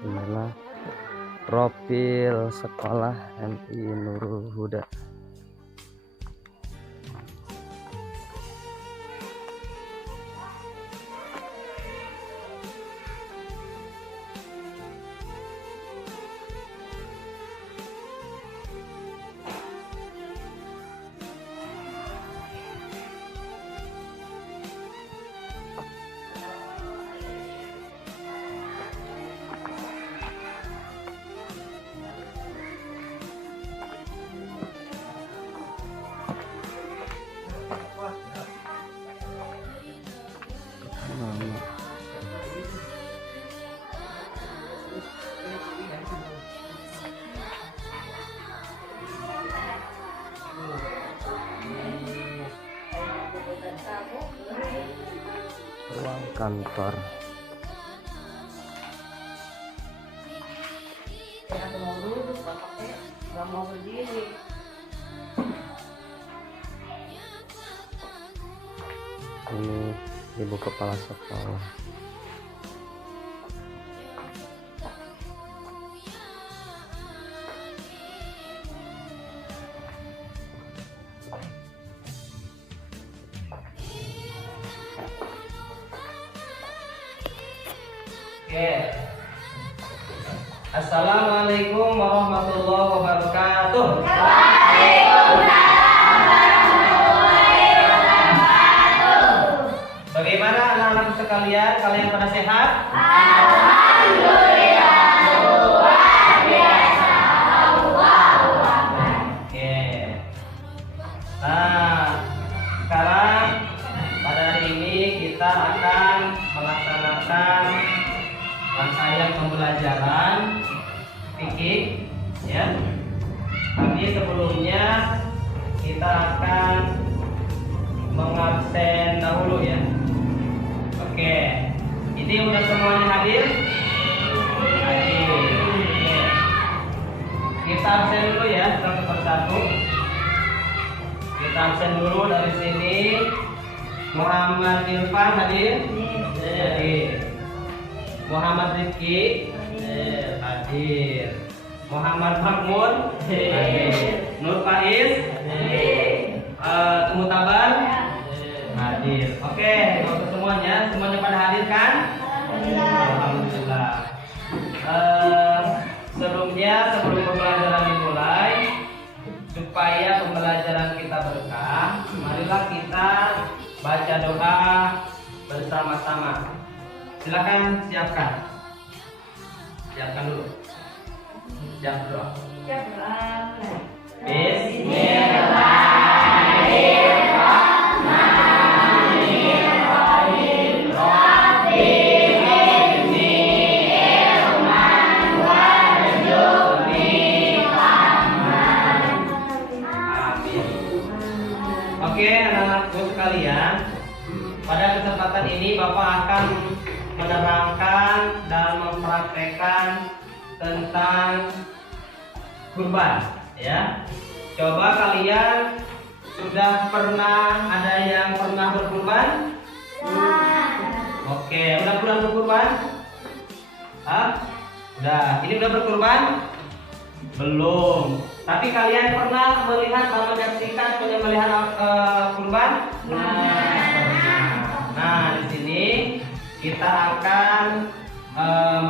Inilah profil sekolah MI Nurul Huda. Ruang kantor. Ini ibu kepala sekolah. Oke. Assalamualaikum warahmatullahi wabarakatuh. Bagaimana anak-anak sekalian? Kalian pada sehat? Oke. Nah, sekarang pada hari ini kita akan melaksanakan rangkaian pembelajaran fikih, ya. Tapi sebelumnya kita akan mengabsen dahulu, ya. Oke, ini udah semuanya hadir? Hadir. Oke. Kita absen dulu ya, satu persatu. Kita absen dulu dari sini. Muhammad Irfan hadir? Hadir. Muhammad Rizki hadir. Muhammad Mahmud hadir. Nur Faiz Mutabar hadir. Oke, untuk semuanya pada hadir kan? Alhamdulillah. Sebelum pembelajaran dimulai, supaya pembelajaran kita berkah, marilah kita baca doa bersama-sama. Silakan siapkan dulu. Siap doa. Bismillahirrahmanirrahim. Rabbi ghfirli warhamni rahman. Amin. Oke, anak-anakku sekalian, pada kesempatan ini Bapak akan menerangkan dan mempraktekkan tentang kurban, ya. Coba kalian sudah ada yang pernah berkurban? Oke, udah pernah berkurban? Udah. Ini udah berkurban? Belum. Tapi kalian pernah melihat atau menyaksikan penyembelihan kurban? Nah, di sini kita akan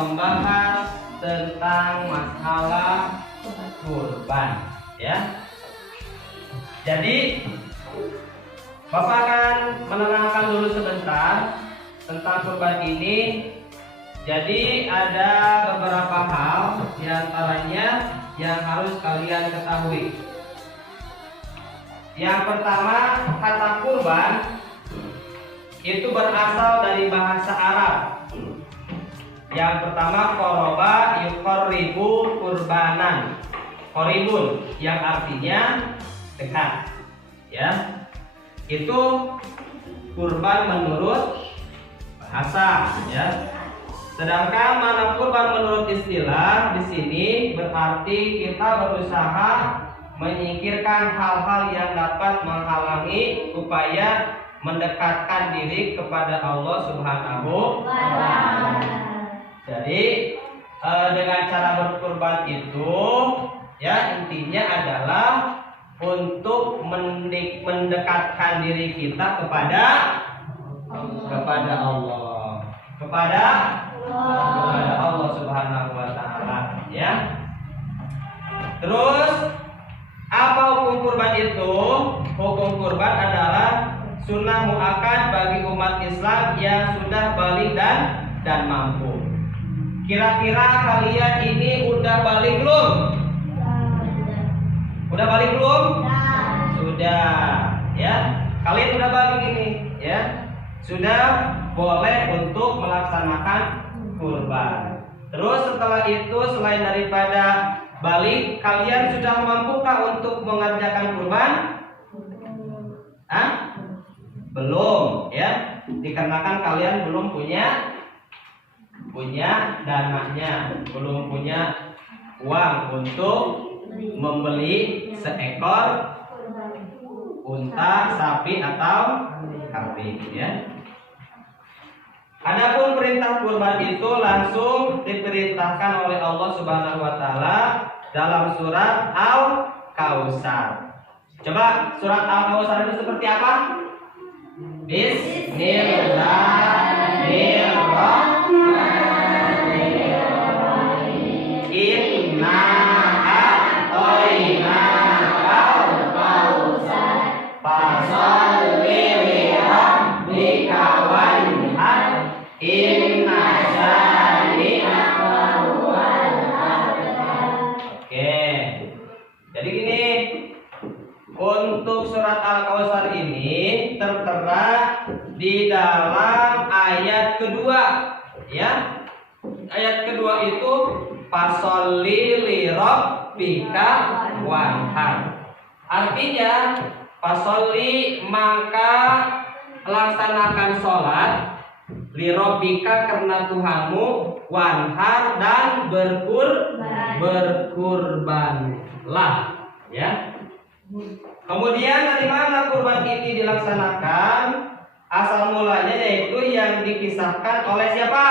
membahas tentang masalah kurban, ya. Jadi Bapak akan menerangkan dulu sebentar tentang kurban ini. Jadi ada beberapa hal diantaranya yang harus kalian ketahui. Yang pertama, kata kurban itu berasal dari bahasa Arab. Yang pertama, qoroba yuqorribu kurbanan. Qoribun yang artinya dekat, ya. Itu kurban menurut bahasa, ya. Sedangkan mana kurban menurut istilah di sini berarti kita berusaha menyingkirkan hal-hal yang dapat menghalangi upaya mendekatkan diri kepada Allah Subhanahu wa Ta'ala. Jadi dengan cara berkurban itu ya intinya adalah untuk mendekatkan diri kita kepada Allah, kepada Allah Subhanahu wa taala ya. Terus apa hukum kurban itu? Hukum kurban adalah sunnah muakkad bagi umat Islam yang sudah balik dan mampu. Kira-kira kalian ini udah balik belum? Udah balik belum? Sudah ya. Kalian udah balik ini ya. Sudah boleh untuk melaksanakan kurban. Terus setelah itu selain daripada balik, kalian sudah mampukah untuk mengerjakan kurban? Belum ya. Dikarenakan kalian belum punya dananya, belum punya uang untuk membeli seekor unta, sapi atau kambing ya. Adapun perintah kurban itu langsung diperintahkan oleh Allah Subhanahu wa taala dalam surat Al-Kautsar. Coba surat Al-Kautsar itu seperti apa? Bismillahirrahmanirrahim. Inna a'tainakal kautsar fasholli li rabbika wanhar inna syani'aka huwal abtar. Oke. Jadi gini, untuk surat Al-Kautsar ini tertera di dalam ayat kedua ya. Ayat kedua itu fasholli li rabbika wanhar. Artinya fasholli maka laksanakan sholat li rabbika karena Tuhanmu wanhar dan berkurbanlah ya. Kemudian dari mana kurban ini dilaksanakan? Asal mulanya yaitu yang dikisahkan oleh siapa?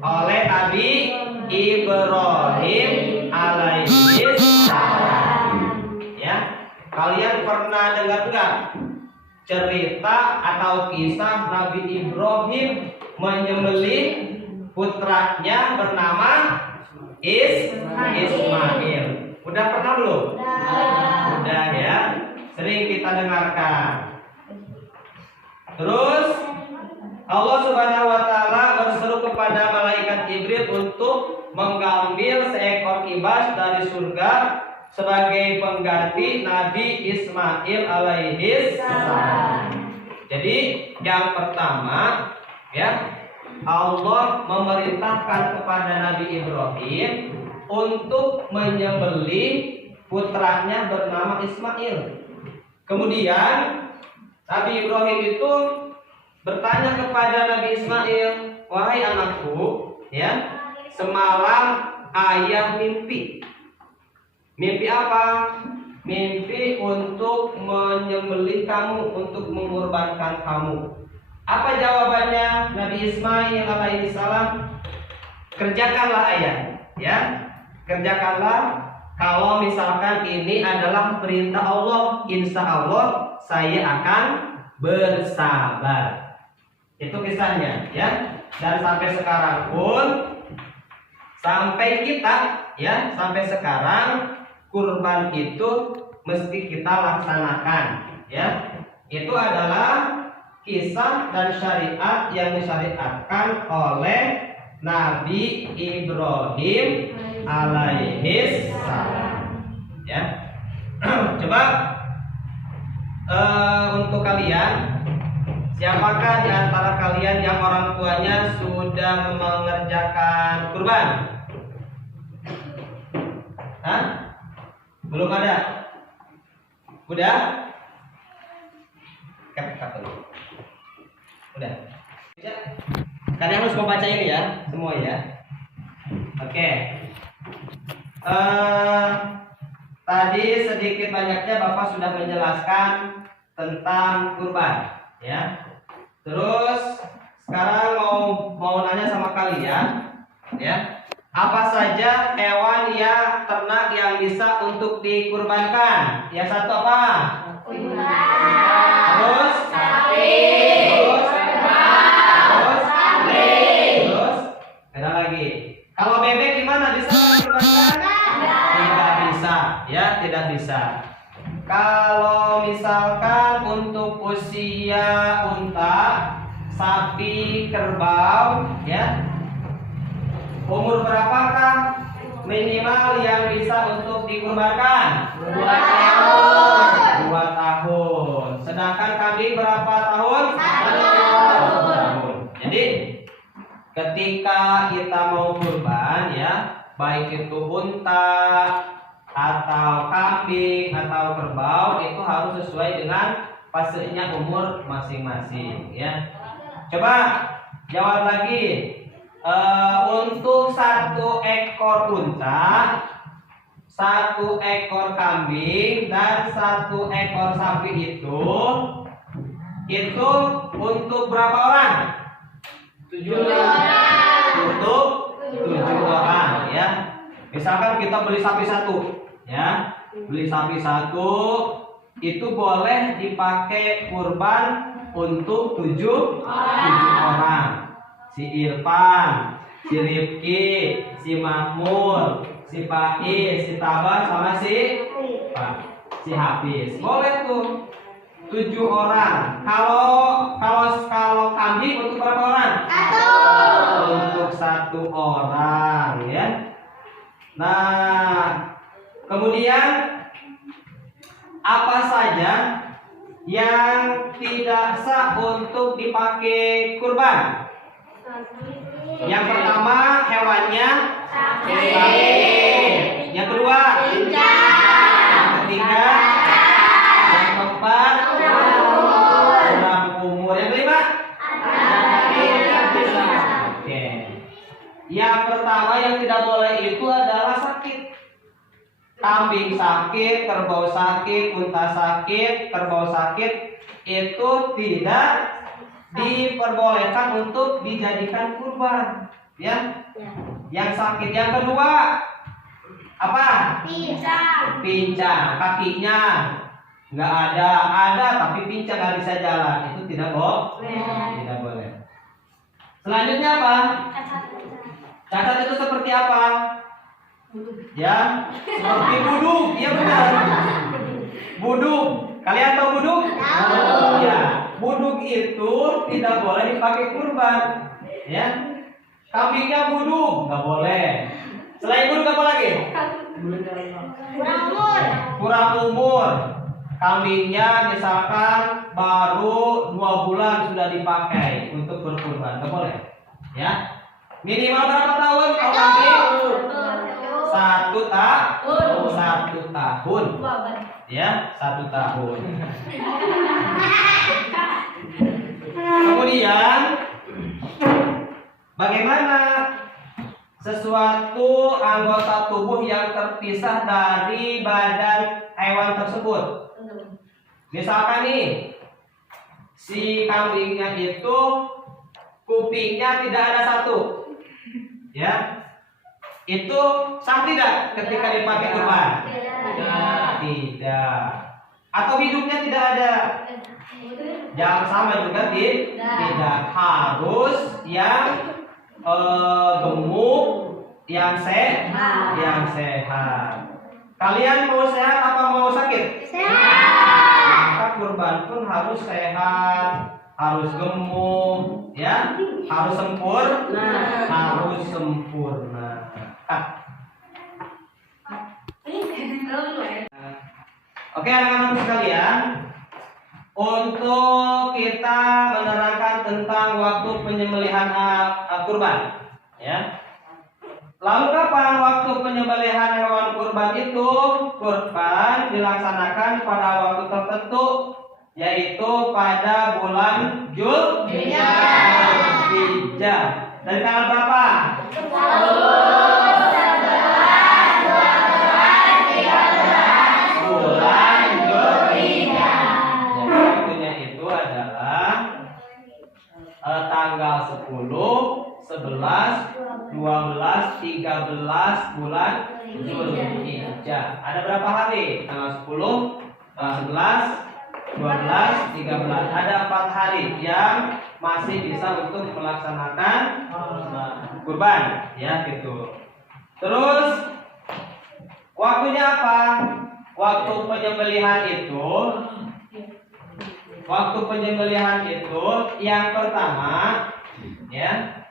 Oleh Nabi Ibrahim alaihi salam. Ya, kalian pernah dengar enggak cerita atau kisah Nabi Ibrahim menyembelih putranya bernama Ismail? Udah pernah belum? Udah ya, sering kita dengarkan. Terus Allah Subhanahu wa taala berseru kepada malaikat Jibril untuk mengambil seekor kibas dari surga sebagai pengganti Nabi Ismail alaihi salam. Jadi yang pertama ya, Allah memerintahkan kepada Nabi Ibrahim untuk menyembelih putranya bernama Ismail. Kemudian Nabi Ibrahim itu bertanya kepada Nabi Ismail, "Wahai anakku, ya, semalam ayah mimpi. Mimpi apa? Mimpi untuk menyembelih kamu, untuk mengorbankan kamu." Apa jawabannya Nabi Ismail alaihi salam? "Kerjakanlah ayah, ya. Kerjakanlah. Kalau misalkan ini adalah perintah Allah, insya Allah saya akan bersabar." Itu kisahnya ya. Dan sampai sekarang pun, sampai kita ya, sampai sekarang kurban itu mesti kita laksanakan ya. Itu adalah kisah dan syariat yang disyariatkan oleh Nabi Ibrahim alaihi salam ya. Coba untuk kalian, siapakah di antara kalian yang orang tuanya sudah mengerjakan kurban? Hah? Belum ada? Udah? Kata dulu. Udah. Kalian harus membaca ini ya, semua ya. Oke. Tadi sedikit banyaknya Bapak sudah menjelaskan tentang kurban, ya. Terus sekarang mau nanya sama kalian, Ya. Apa saja hewan ya ternak yang bisa untuk dikurbankan? Yang satu apa? Terus terus terus ada lagi. Kalau bebek gimana, bisa dikurbankan? Tidak bisa, ya, tidak bisa. Kalau misalkan untuk usia unta, sapi, kerbau, ya, umur berapakah minimal yang bisa untuk dikurbankan? 2 tahun. 2 tahun. Sedangkan kambing berapa tahun? 1 tahun. Jadi ketika kita mau kurban, ya, baik itu unta atau kambing atau kerbau, itu harus sesuai dengan fasenya umur masing-masing, ya. Coba jawab lagi. Untuk 1 ekor unta, 1 ekor kambing, dan 1 ekor sapi itu untuk berapa orang? 7 orang. Untuk 7 orang, ya. Misalkan kita beli sapi 1, ya, beli sapi 1 itu boleh dipakai kurban untuk 7 orang. Si Irfan, si Rifki, si Makmur, si Pais, si Tabah, sama si Hafiz. Boleh tuh 7 orang. Kalau kambing untuk berapa orang? 1. Untuk 1 orang, ya. Nah, kemudian apa saja yang tidak sah untuk dipakai kurban? Yang pertama, hewannya sapi. Yang kedua, yang ketiga, yang keempat, kurang umur. Yang kelima, oke. Yang pertama yang tidak boleh itu adalah sakit. Kambing sakit, kerbau sakit, unta sakit, kerbau sakit, itu tidak diperbolehkan untuk dijadikan kurban, ya. Yang sakit. Yang kedua apa? Pincang, kakinya nggak ada tapi pincang, nggak bisa jalan, itu tidak boleh. Selanjutnya apa? Cacat itu seperti apa? Ya, seperti buduk. Iya benar. Buduk. Kalian tahu buduk? Tahu. Ya, buduk itu tidak boleh dipakai kurban. Ya, kambingnya buduk nggak boleh. Selain buduk apa lagi? Kurang umur. Kambingnya misalkan baru 2 bulan sudah dipakai untuk berkurban, nggak boleh. Ya, minimal berapa tahun kalau kambing? 1 tahun. Ya, 1 tahun. Kemudian bagaimana sesuatu anggota tubuh yang terpisah dari badan hewan tersebut? Misalkan nih, si kambingnya itu kupingnya tidak ada 1, ya, itu sah tidak ketika dipakai kurban? Tidak. Atau hidungnya tidak ada? Jangan sama juga tidak. Harus yang gemuk, yang sehat. Kalian mau sehat apa mau sakit? Sehat. Maka kurban pun harus sehat, harus gemuk, ya, harus sempurna. Oke, anak-anak sekalian, untuk kita menerangkan tentang waktu penyembelihan kurban, ya. Lalu kapan waktu penyembelihan hewan kurban itu? Kurban dilaksanakan pada waktu tertentu, yaitu pada bulan Zulhijjah. Dari tanggal berapa? 10, 11, 12, 13 bulan Zulhijjah. Jadi waktunya itu adalah tanggal 10, 11, 12, 13 bulan Zulhijjah. Ada berapa hari? Tanggal 10, tanggal 11, 12, 13. Ada 4 hari yang masih bisa untuk melaksanakan kurban, ya gitu. Terus waktunya apa? Waktu penyembelihan itu yang pertama, ya,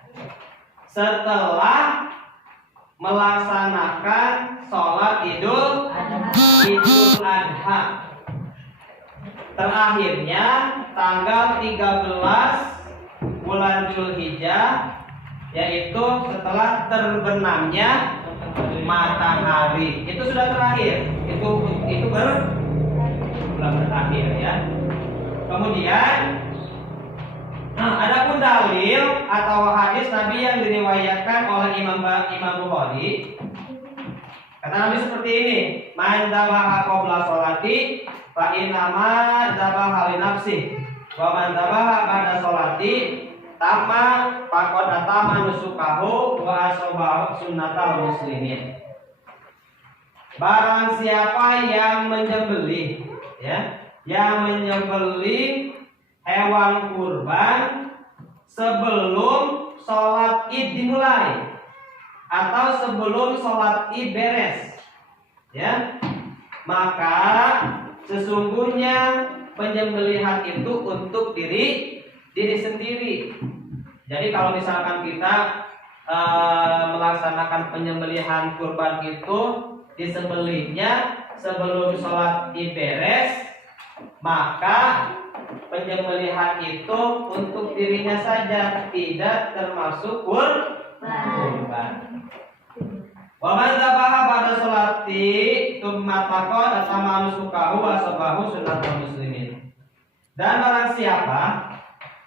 setelah melaksanakan sholat Idul Adha. Terakhirnya tanggal 13 bulan Zulhijjah, yaitu setelah terbenamnya matahari. Itu sudah terakhir. Itu berakhir, ya. Kemudian ada pun dalil atau hadis Nabi yang diriwayatkan oleh Imam Bukhari. Kata Nabi seperti ini, "Man dzabaha qabla sholati fa innama dzabaha li nafsi, wa man dzabaha ba'da sholati tamma faqad atama nusukahu wa asabahu sunnatal muslimin." Barang siapa yang menyembelih, ya, yang menyembelih hewan kurban sebelum sholat id dimulai atau sebelum sholat id beres, ya, maka sesungguhnya penyembelihan itu untuk diri sendiri. Jadi kalau misalkan kita melaksanakan penyembelihan kurban itu disembelihnya sebelum sholat id beres, maka penyembelihan itu untuk dirinya saja, tidak termasuk kurban. Wa man dzabaha ba'da sholati tsumma taqad atama nusukahu wa sabahu sunnatul muslimin. Dan barang siapa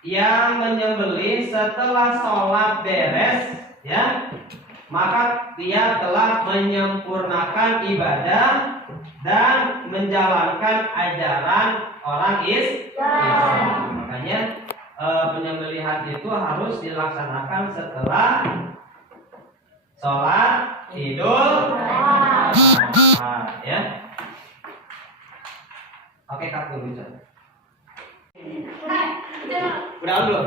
yang menyembelih setelah sholat beres, ya, maka dia telah menyempurnakan ibadah dan menjalankan ajaran orang Islam. Makanya penyembelihan itu harus dilaksanakan setelah sholat Idul Adha, ya. Oke, cut dulu. Udah belum?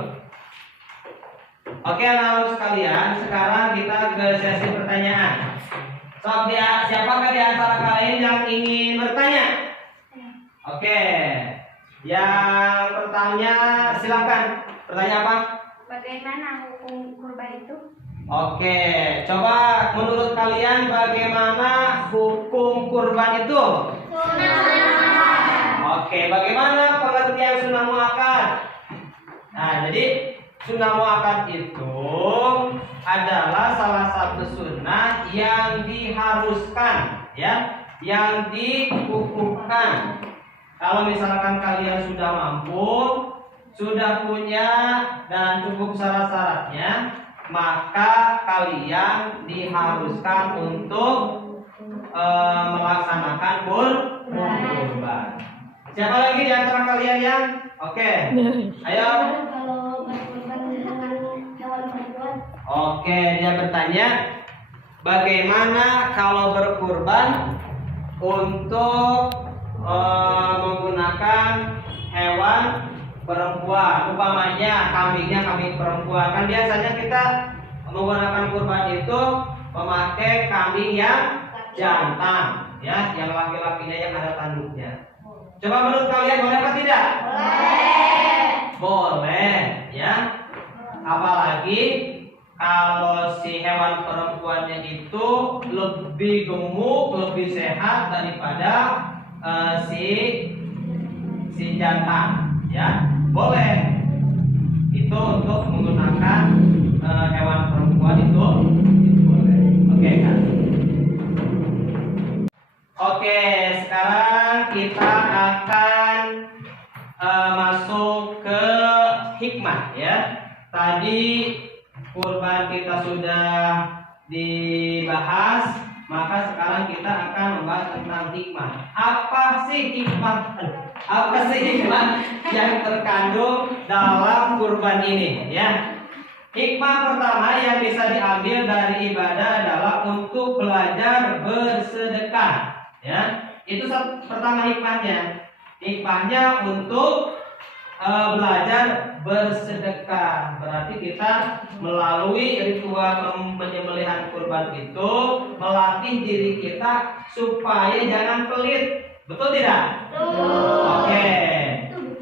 Oke, anak-anak sekalian, sekarang kita ke sesi pertanyaan. Siapakah di antara kalian yang ingin bertanya? Oke, yang bertanya silakan. Bertanya apa? Bagaimana hukum kurban itu? Oke, coba menurut kalian bagaimana hukum kurban itu? Oke, bagaimana pengertian sunnah muakkad? Nah, jadi sunnah muakkad itu adalah salah satu sunnah yang diharuskan, ya, yang dikukuhkan. Kalau misalkan kalian sudah mampu, sudah punya dan cukup syarat-syaratnya, maka kalian diharuskan untuk melaksanakan kurban. Siapa lagi di antara kalian yang? Oke, ayo. Kalau berkurban dengan hewan kurban? Oke, dia bertanya, bagaimana kalau berkurban untuk menggunakan hewan perempuan, umpamanya kambing perempuan. Kan biasanya kita menggunakan kurban itu memakai kambing yang jantan, ya, yang laki-lakinya yang ada tanduknya. Coba menurut kalian boleh apa tidak? Boleh, ya. Apalagi kalau si hewan perempuannya itu lebih gemuk, lebih sehat daripada si jantan, ya. Boleh. Itu untuk menggunakan hewan perempuan itu boleh. Oke, kan? Oke, sekarang kita akan masuk ke hikmah, ya. Tadi kurban kita sudah dibahas, maka sekarang kita akan membahas tentang hikmah. Apa sih hikmah yang terkandung dalam kurban ini, ya? Hikmah pertama yang bisa diambil dari ibadah adalah untuk belajar bersedekah. Ya, itu pertama hikmahnya. Hikmahnya untuk belajar bersedekah. Berarti kita melalui ritual penyembelihan kurban itu melatih diri kita supaya jangan pelit. Betul tidak? Oke.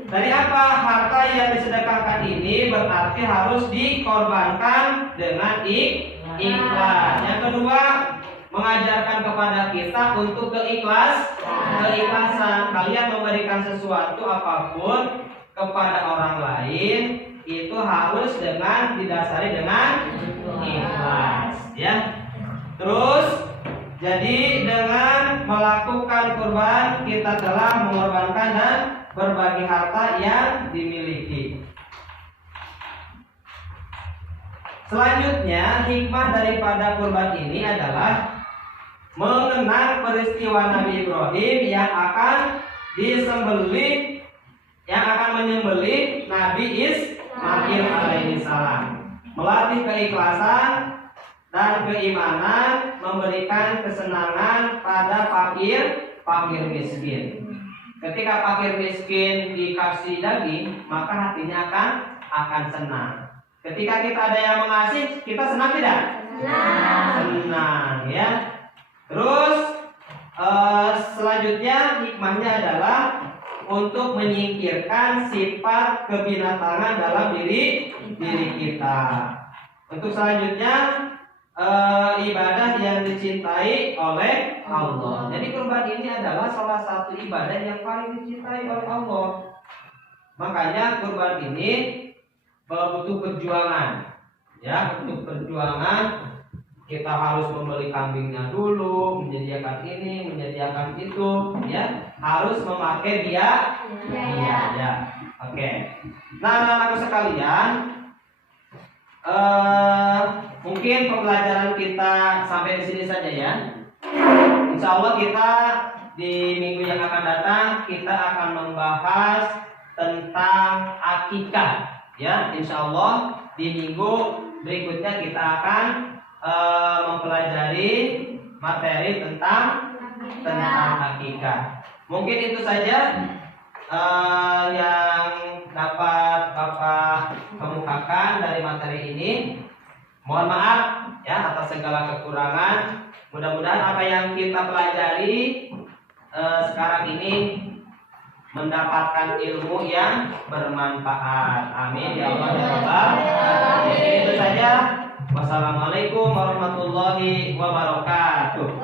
Dari apa harta yang disedekahkan ini berarti harus dikorbankan dengan ikhlas. Yang kedua, mengajarkan kepada kita untuk keikhlasan. Kalian memberikan sesuatu apapun kepada orang lain itu harus didasari dengan ikhlas, ya. Terus jadi dengan melakukan kurban kita telah mengorbankan dan berbagi harta yang dimiliki. Selanjutnya, hikmah daripada kurban ini adalah mengenang peristiwa Nabi Ibrahim yang akan menyembelih Nabi Ismail alaihi salam. Melatih keikhlasan dan keimanan, memberikan kesenangan pada fakir miskin. Ketika fakir miskin dikasih daging, maka hatinya akan senang. Ketika kita ada yang mengasihi, kita senang tidak? Senang, ya. Terus selanjutnya hikmahnya adalah untuk menyingkirkan sifat kebinatangan dalam diri kita. Untuk selanjutnya ibadah yang dicintai oleh Allah. Jadi kurban ini adalah salah satu ibadah yang paling dicintai oleh Allah. Makanya kurban ini butuh perjuangan. Ya, butuh perjuangan. Kita harus membeli kambingnya dulu, menyediakan ini, menyediakan itu, ya. Harus memakai biaya. Ya. Oke. Nah, anak-anakku sekalian, mungkin pembelajaran kita sampai di sini saja ya. Insya Allah kita di minggu yang akan datang kita akan membahas tentang akikah. Ya, insya Allah di minggu berikutnya kita akan mempelajari materi tentang akikah. Mungkin itu saja yang dapat Bapak kemukakan dari materi ini. Mohon maaf ya atas segala kekurangan. Mudah-mudahan apa yang kita pelajari sekarang ini mendapatkan ilmu yang bermanfaat. Amin ya Allah ya Rabbal alamin. Itu saja. Wassalamualaikum warahmatullahi wabarakatuh.